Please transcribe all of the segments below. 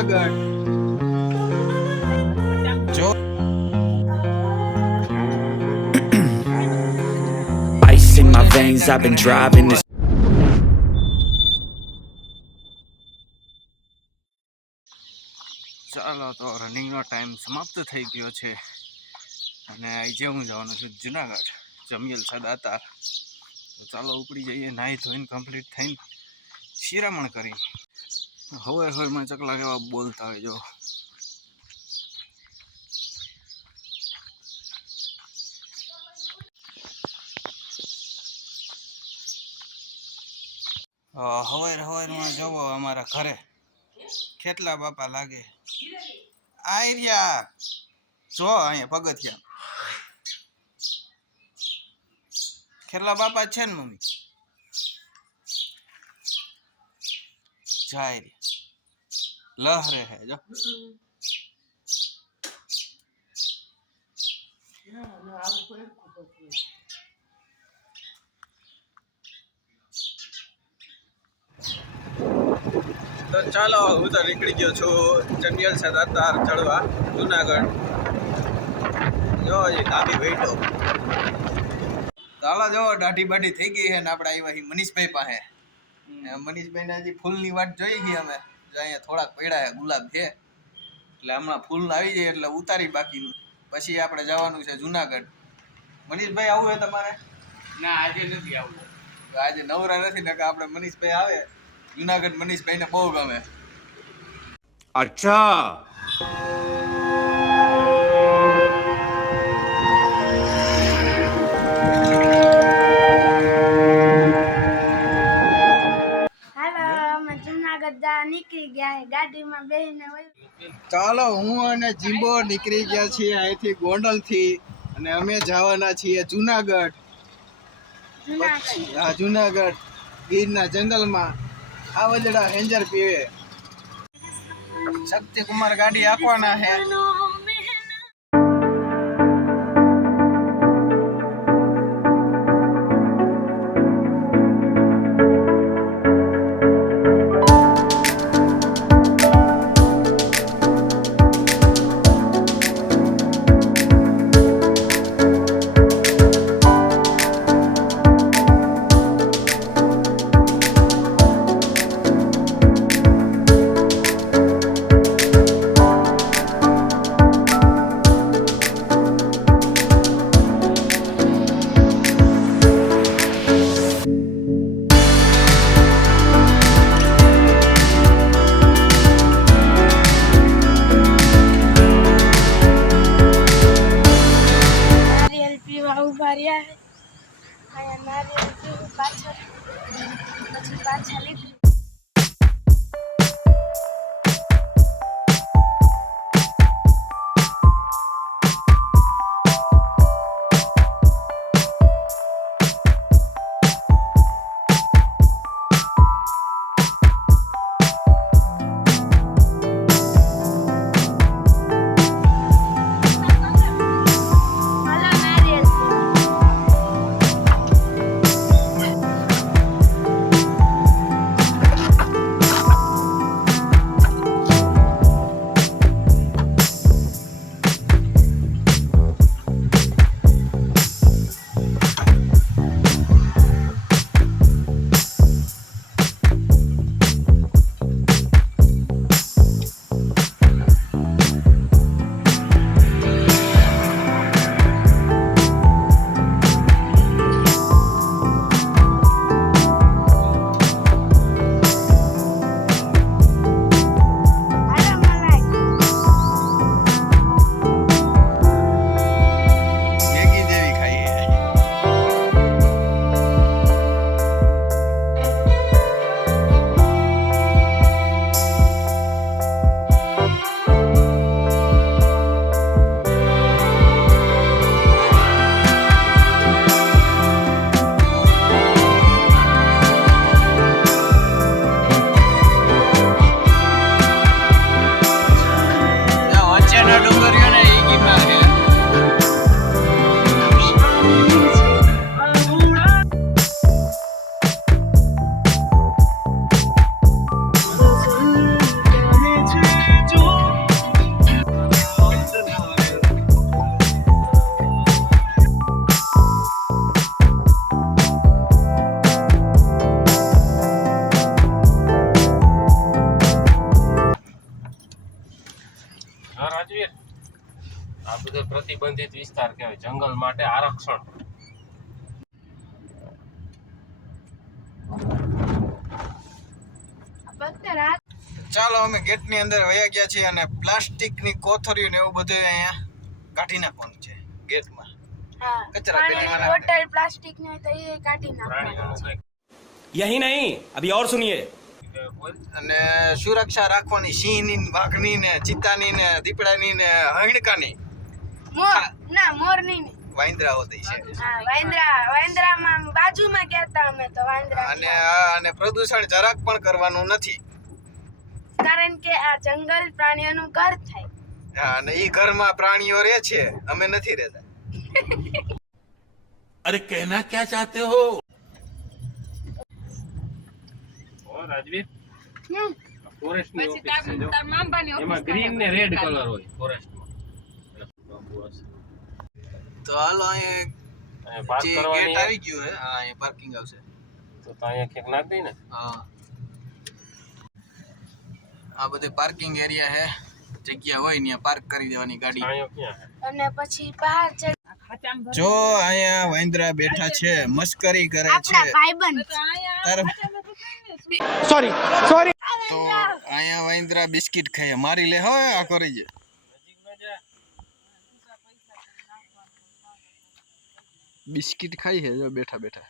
Junagadh in my veins, I've been driving this. ચાલો તો રનિંગનો time સમાપ્ત થઈ ગયો છે. અને આજે હું જવાનું છું જુનાગઢ જમિયલ સદાતાર. તો ચાલો ઉપડી જઈએ નાહી ધોઈને કમ્પ્લીટ થઈને શિરામણ કરી હવે હવેમાં ચકલા કેવા બોલતા હોય જો. હવાર હવેરમાં જવો અમારા ઘરે. કેટલા બાપા લાગે? આર્યા! જો અહીંયા પગથિયા. કેટલા બાપા છે ને મમ્મી? જાય રે લહરે હે જો તો ચાલો હું તો નીકળી ગયો છું જંગલ સદાતાર દાતાર ચડવા જુનાગઢ. જો દાઢી વેઠો ચાલો જો દાઢી બાઢી થઈ ગઈ છે ને આપણે આવ્યા મનીષભાઈ પાસે. ને મનીષભાઈને હજી ફૂલની વાત જોઈ ગઈ અમે. અહીંયા થોડાક પડ્યા ગુલાબ છે. એટલે હમણાં ફૂલ આવી જાય એટલે ઉતારી બાકીનું. પછી આપણે જવાનું છે જુનાગઢ. મનીષભાઈ આવું હે તમારે? ના આજે નથી આવવું આજે નવરા નથી ને આપણે મનીષભાઈ આવે. જુનાગઢ મનીષભાઈને બહુ ગમે. Acha! ચાલો હું અને જીંબો નીકળી ગયા છીએ અહીંથી ગોંડલથી અને અમે જવાના છીએ જુનાગઢ. હા જુનાગઢ ગીરના જંગલમાં. આ વજડા હેન્જર પીવે. શક્તિ કુમાર ગાડી આપવાના છે રહ્યા છે અહીંયા નારિયેલ પીવું પાછળ. પછી પાછા નીકળી અધિકાર કહેવાય જંગલ માટે આરક્ષણ. ચાલો અમે ગેટની અંદર વયા ગયા છીએ અને પ્લાસ્ટિકની કોથળીઓ ને એવું બધું અહીંયા કાઢી નાખવાનું છે ગેટમાં. કચરા પેટીમાં પ્લાસ્ટિક ને તો એ કાઢી નાખવાનું. યહી નહીં અભી ઓર સુનિયે અને સુરક્ષા રાખવાની સિંહની વાઘની ને ચિત્તાની ને દીપડાની ને હણકાની ના મોર નહીં હોતી છે. હા વાઇન્દ્રા બાજુમાં ગયા અમે તો વાઇન્દ્રા અને અને પ્રદૂષણ જરાક પણ કરવાનું નથી. કારણ કે આ જંગલ પ્રાણીઓનું ઘર થાય. હા અને ઈ ઘરમાં પ્રાણીઓ રહે છે અમે નથી રહેતા. અરે કહેના ક્યાં ચાહતે હો? ઓ રાજવીર. ફોરેસ્ટની ઓફિસ છે જો. એમાં ગ્રીન ને રેડ કલર હોય ફોરેસ્ટમાં. તો હાલો અહીંયા જે કરવાની ગેટ આવી ગયું હે? હા અહીંયા પાર્કિંગ આવશે. તો તો અહીંયા કેક નાખ દઈ ને? હા. આ બધે પાર્કિંગ એરિયા હે. જગ્યા હોય ને પાર્ક કરી દેવાની ગાડી. અને પછી બહાર ચડ જો અહીંયા વાંદરા બેઠા છે મસ્કરી કરે છે. આપણા ભાઈબંધ. તારે સોરી સોરી તો અહીંયા વાંદરા બિસ્કિટ ખાય. મારી લે હવે આ કરી છે બિસ્કિટ ખાઈ છે જો બેઠા બેઠા.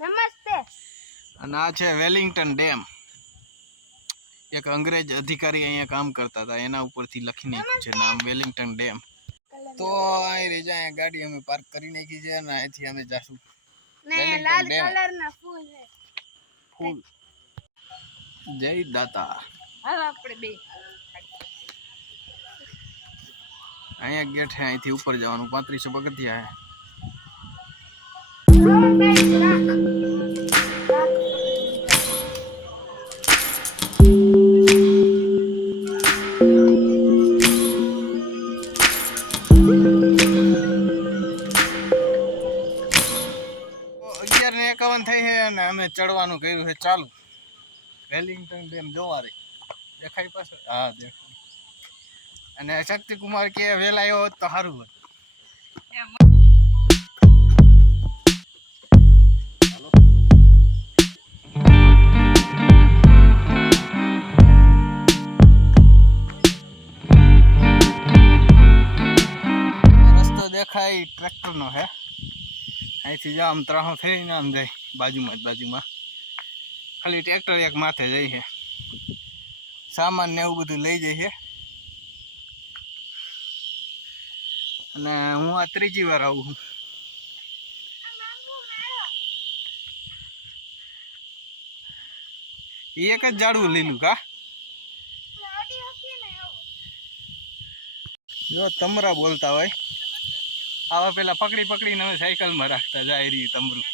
નમસ્તે. અને આ છે વેલિંગ્ટન ડેમ. એક અંગ્રેજ અધિકારી અહીંયા કામ કરતા હતા એના ઉપરથી લખી નાખ્યું છે નામ વેલિંગ્ટન ડેમ. તો અહીં રહી જાય અહીંયા ગાડી અમે પાર્ક કરી નાખી છે અને અહીંથી અમે જાશું. ને Wellington લાલ Dam. કલર ના ફૂલ છે. ફૂલ. જય દાતા. હાલો આપણે બે. અહીંયા ગેટ છે અહીંથી ઉપર જવાનું. પાંત્રીસો પગથિયા હે અગિયાર ને એકાવન થઈ છે અને અમે ચડવાનું કર્યું છે ચાલુ. વેલિંગ્ટન ડેમ જોવા રે દેખાય પાસે હા, દેખાય. અને શક્તિકુમાર કે વહેલા આવ્યો હોત તો સારું હોત. ટ્રેક્ટરનો હે અહીંથી જાવ આમ ત્રાહો ફેરીને આમ જાય બાજુમાં જ બાજુમાં ખાલી ટ્રેક્ટર એક માથે જાય છે સામાન ને એવું બધું લઈ જાય છે અને હું આ ત્રીજી વાર આવું છું ઈ એક જ જાડવું લીલું કા જો તમરા બોલતા હોય આવા પેલા પકડી પકડીને અમે સાયકલમાં રાખતા જાય રહી તમરું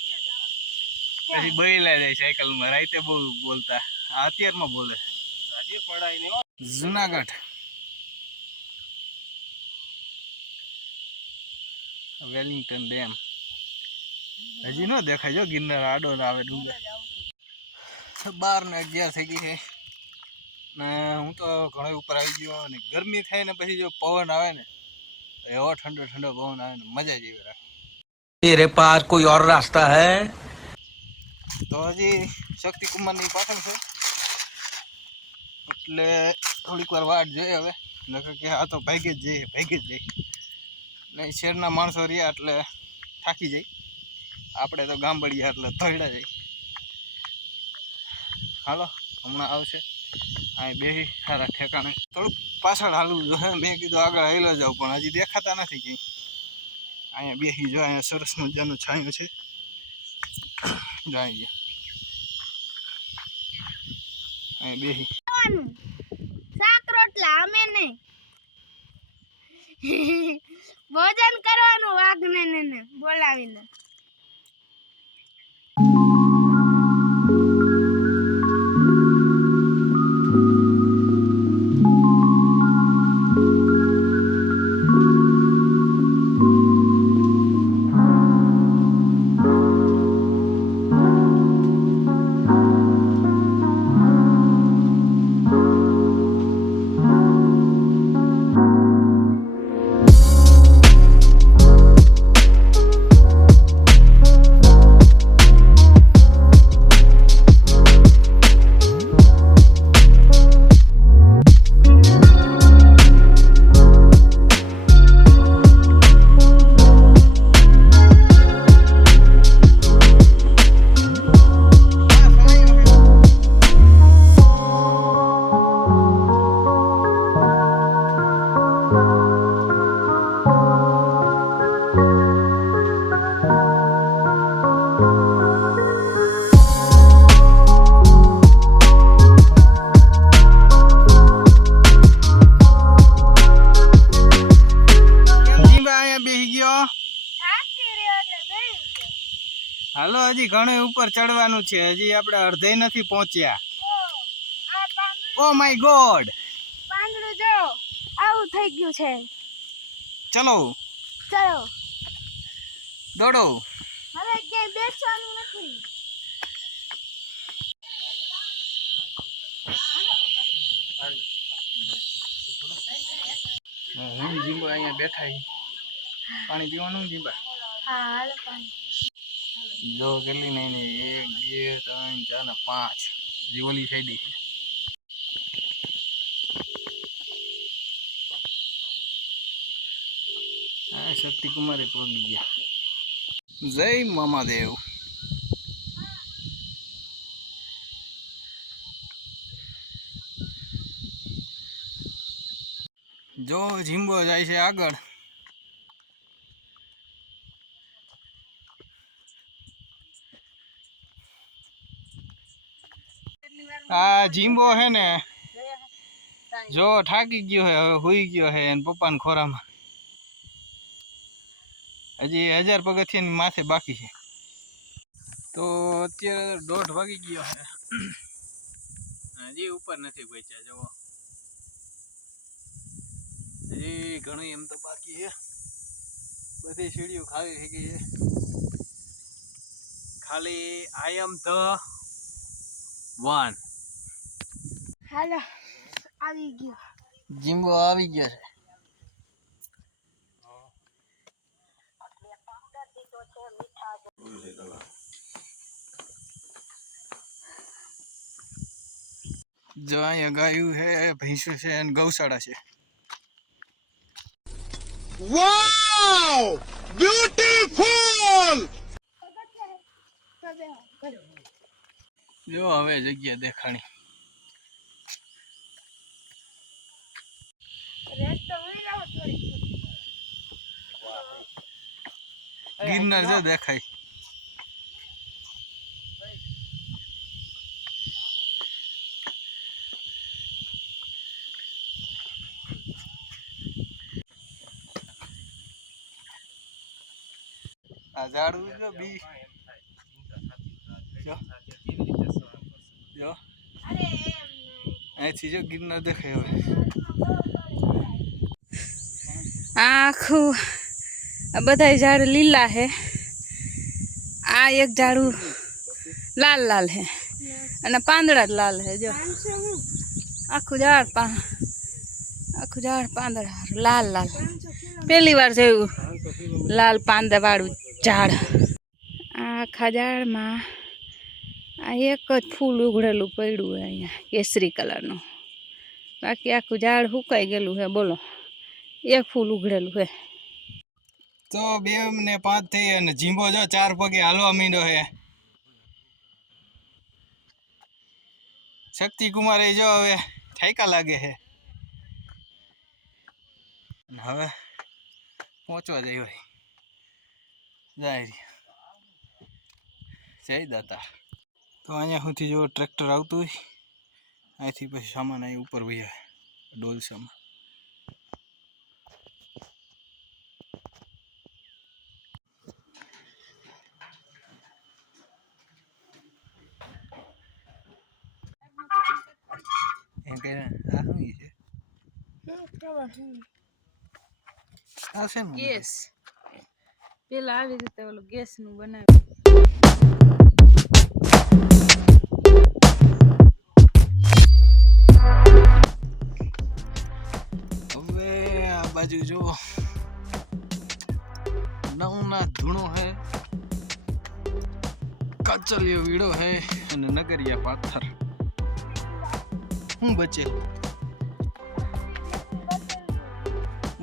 પછી બૈલા જાય સાયકલમાં, રાતે બહુ બોલતા. અત્યારમાં બોલે. જુનાગઢ. Wellington dam. હજી ન દેખાય જો ગિરનાર આડો આવે ડુંગર. બાર ને અગિયાર થઈ ગઈ છે. ને હું તો ઘણો ઉપર આવી ગયો અને ગરમી થાય ને પછી જો પવન આવે ને એવો ઠંડો ઠંડો પવન આવે મજા જેવી રાખે. રે પાર કોઈ ઓર રાસ્તા હે? તો હજી શક્તિ કુમારની પાછળ છે. એટલે થોડીક વાર વાટ જોઈએ હવે. નકર કે આ તો ભાગી જ જઈએ ભાગી જ જઈએ. નહીં શહેરના માણસો રહ્યા એટલે થાકી જાય. આપણે તો ગામબડિયા એટલે તોડ્યા જાય. હાલો હમણાં આવશે. અહીં બેસી સારા ઠેકાણે. થોડુંક પાછળ હાલવું જોઈએ. મેં કીધું આગળ હાલો જાઉં, પણ હજી દેખાતા નથી કંઈ. અહીંયા બેસી જો, અહીંયા સરસ મજાનું છાંયું છે. જો અહીંયા અહીં બેસી શાક રોટલા અમે નહીં. ભોજન હજી ઘણું ઉપર ચડવાનું છે. હજી આપણે અડધે નથી પહોંચ્યા. Oh my god! પાંદડું જો આવું થઈ ગયું છે. ચલો. ચલો. દોડો. હવે ક્યાંય બેસવાનું નથી. હું જીંબા અહીંયા બેઠા પાણી પીવાનું જીંબા? હા હાલ પાણી. જો કેટલી નહીં નહીં, એક, બે, ત્રણ, ચાર ને પાંચ. જીવોલી સાઈડી છે. હા શક્તિકુમારે પગી ગયા. જય મામાદેવ. જો જીમ્બો જાય છે આગળ. આ જીંબો હે ને જો થાકી ગયો હે હવે હુઈ ગયો હે એને પપ્પાના ખોરામાં. હજી હજાર પગથિયાની માથે બાકી છે. તો અત્યારે દોઢ વાગી ગયો હે. હજી ઉપર નથી પહોંચ્યા જુઓ. હજી ઘણું એમ તો બાકી છે. બધી સીડીઓ ખાલી થઈ ગઈ છે. ખાલી આઈ એમ ધ વન. હાલો આવી ગયો. જીંબો આવી ગયો છે. જો અહીંયા ગાયું છે ભેંસો છે અને ગૌશાળા છે. તો બેહો કરો જો હવે જગ્યા દેખાણી રેત તો ઉડાવો થોડી ગિરનાર જો દેખાય. આ ઝાડવું જો બી. જો. જો. અહીંથી ગિરનાર દેખાય હવે. આખું આ બધા ઝાડ લીલા હે. આ એક ઝાડું લાલ લાલ હે. અને પાંદડા જ લાલ હે, જો. આખું ઝાડ પા આખું ઝાડ પાંદડા, લાલ લાલ. પહેલી વાર જોયું લાલ પાંદવાળું ઝાડ. આખા ઝાડમાં આ એક જ ફૂલ ઉઘડેલું પડ્યું હોય અહીંયા, કેસરી કલરનું. બાકી આખું ઝાડ સુકાઈ ગયેલું છે બોલો. એક ફૂલ ઉઘડેલું છે તો બે ને પાંચ થઈ અને જીંબો જો ચાર પગે હાલવા માંડ્યો હે શક્તિ કુમાર જો હવે ઠાયકા લાગે છે. હવે પહોંચવા જઈ હોય. જાય. જય દાતા. તો અહીંયા સુધી જો ટ્રેક્ટર આવતું હોય, અહીંથી પછી સામાન અહીં ઉપર વહી ડોલસામાં એમ કે આ શું ઈ છે આ છે ને ગેસ પેલા આવી રીતે ઓલું ગેસનું બનાવ્યું. હવે આ બાજુ જો નવના ધૂણો હે કાચલિયો વીડો હે અને નગરિયા પાથર. હું બચે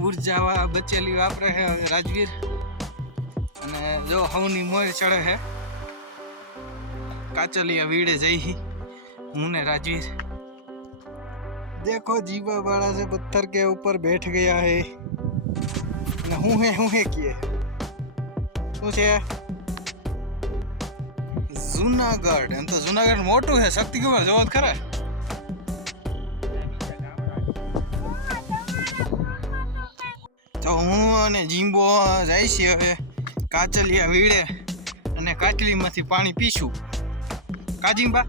ઉર્જાવા બચેલી વાપરે છે હવે રાજવીર અને જો હવની મોર ચડે છે કાચલિયા વીડે જઈ હું ને રાજવીર देखो जीवा बड़ा से पत्थर के ऊपर बैठ गया है ना हूँ है हूँ है किए શું છે જુનાગઢ એમ તો જુનાગઢ મોટું છે શક્તિ કુમાર જોવો તો ખરા તો હું અને જીંબો જાય છે હવે કાચલિયા વીડે અને કાચલીમાંથી પાણી પીશું. કાજીંબા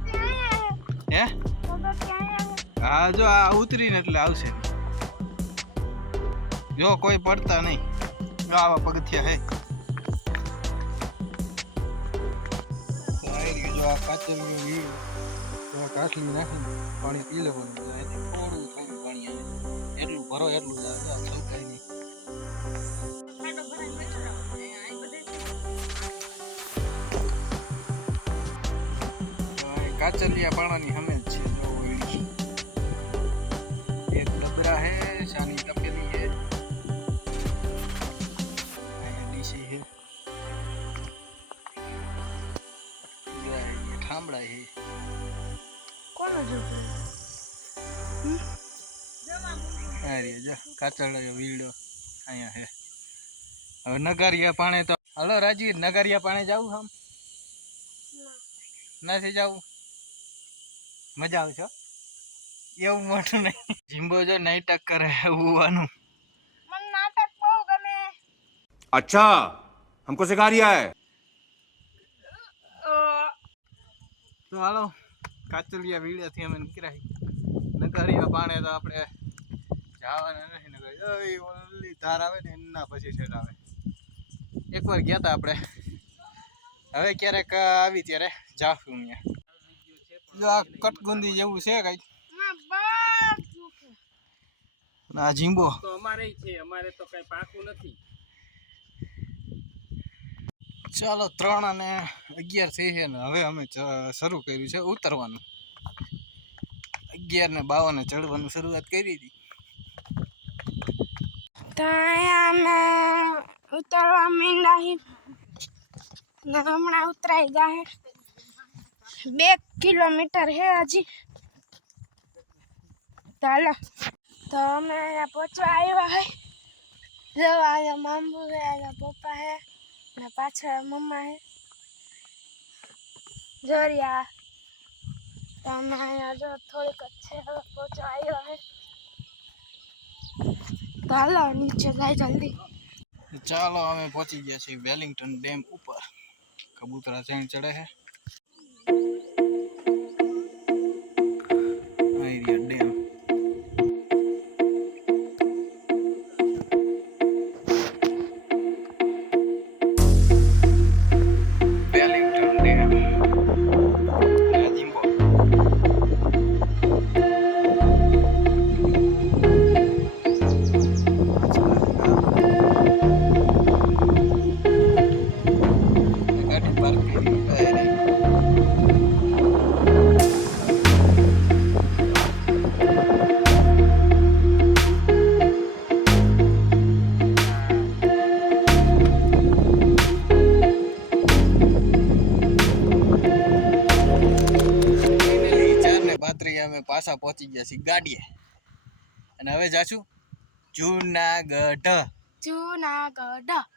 હે? હા, જો આ ઉતરીને એટલે આવશે. જો કોઈ પડતા નહીં. આવા પગથિયા હે. કાચલી નાખીને પાણી પી લેવાનું. એટલું ભરો, એટલું જ આવે કાચલિયા પાણાની હમે જ છે જો. એક ડબરા હે શાની તપેલી હે. અહીંયા ડીશી હે. જો આ અહીંયા ઠામડા હે. કોનો ઝૂંપડો આ રહ્યા કાચળિયો વીડો અહીંયા હે. હવે નગારિયા પાણે તો હલો રાજી નગારિયા પાણે જાવું હમ? નથી જાવું? મજા આવશે હો. એવું મોટું નહીં જીંબો જો નાઈટક કરે ઉવાનું મને નાટક બહુ ગમે अच्छा हमको सिखा रिया है તો હાલો કાચલિયા વીડિયાથી અમે નીકળ્યા નગારિયા પાણે તો આપણે જવાના નથી નગર ઓય ઓલી ધાર આવે ને એના પછી છેડ આવે એકવાર ગયા હતા આપણે હવે ક્યારેક આવી ત્યારે જાશું અહીંયા જો આ કટગુંદી જેવું છે કઈ આ જીંબો તો અમારે છે અમારે તો કઈ પાકું નથી. ચાલો ત્રણ અને અગિયાર થઈ છે ને હવે અમે શરૂ કર્યું છે ઉતરવાનું. અગિયાર ને બાવને ચડવાનું શરૂઆત કરી હતી. અમે ઉતરવા મીંડા. હમણાં ઉતરાઈ જાય. બે કિલોમીટર હે હજી તો હાલો તો અમે અહીંયા પહોંચવા આવ્યા હે જો અહીંયા મામુ હે અહીંયા પપ્પા હે ને પાછળ મમ્મા હે જોરિયા તો અમે અહીંયા જો થોડીક જ છે હવે પહોંચવા આવ્યા હે તો હાલો નીચે જાય જલ્દી ચાલો અમે પહોંચી ગયા છીએ વેલિંગ્ટન ડેમ ઉપર કબૂતરા ચણ ચડે છે છીએ ગાડીએ. અને હવે જાશું જુનાગઢ. જૂનાગઢ.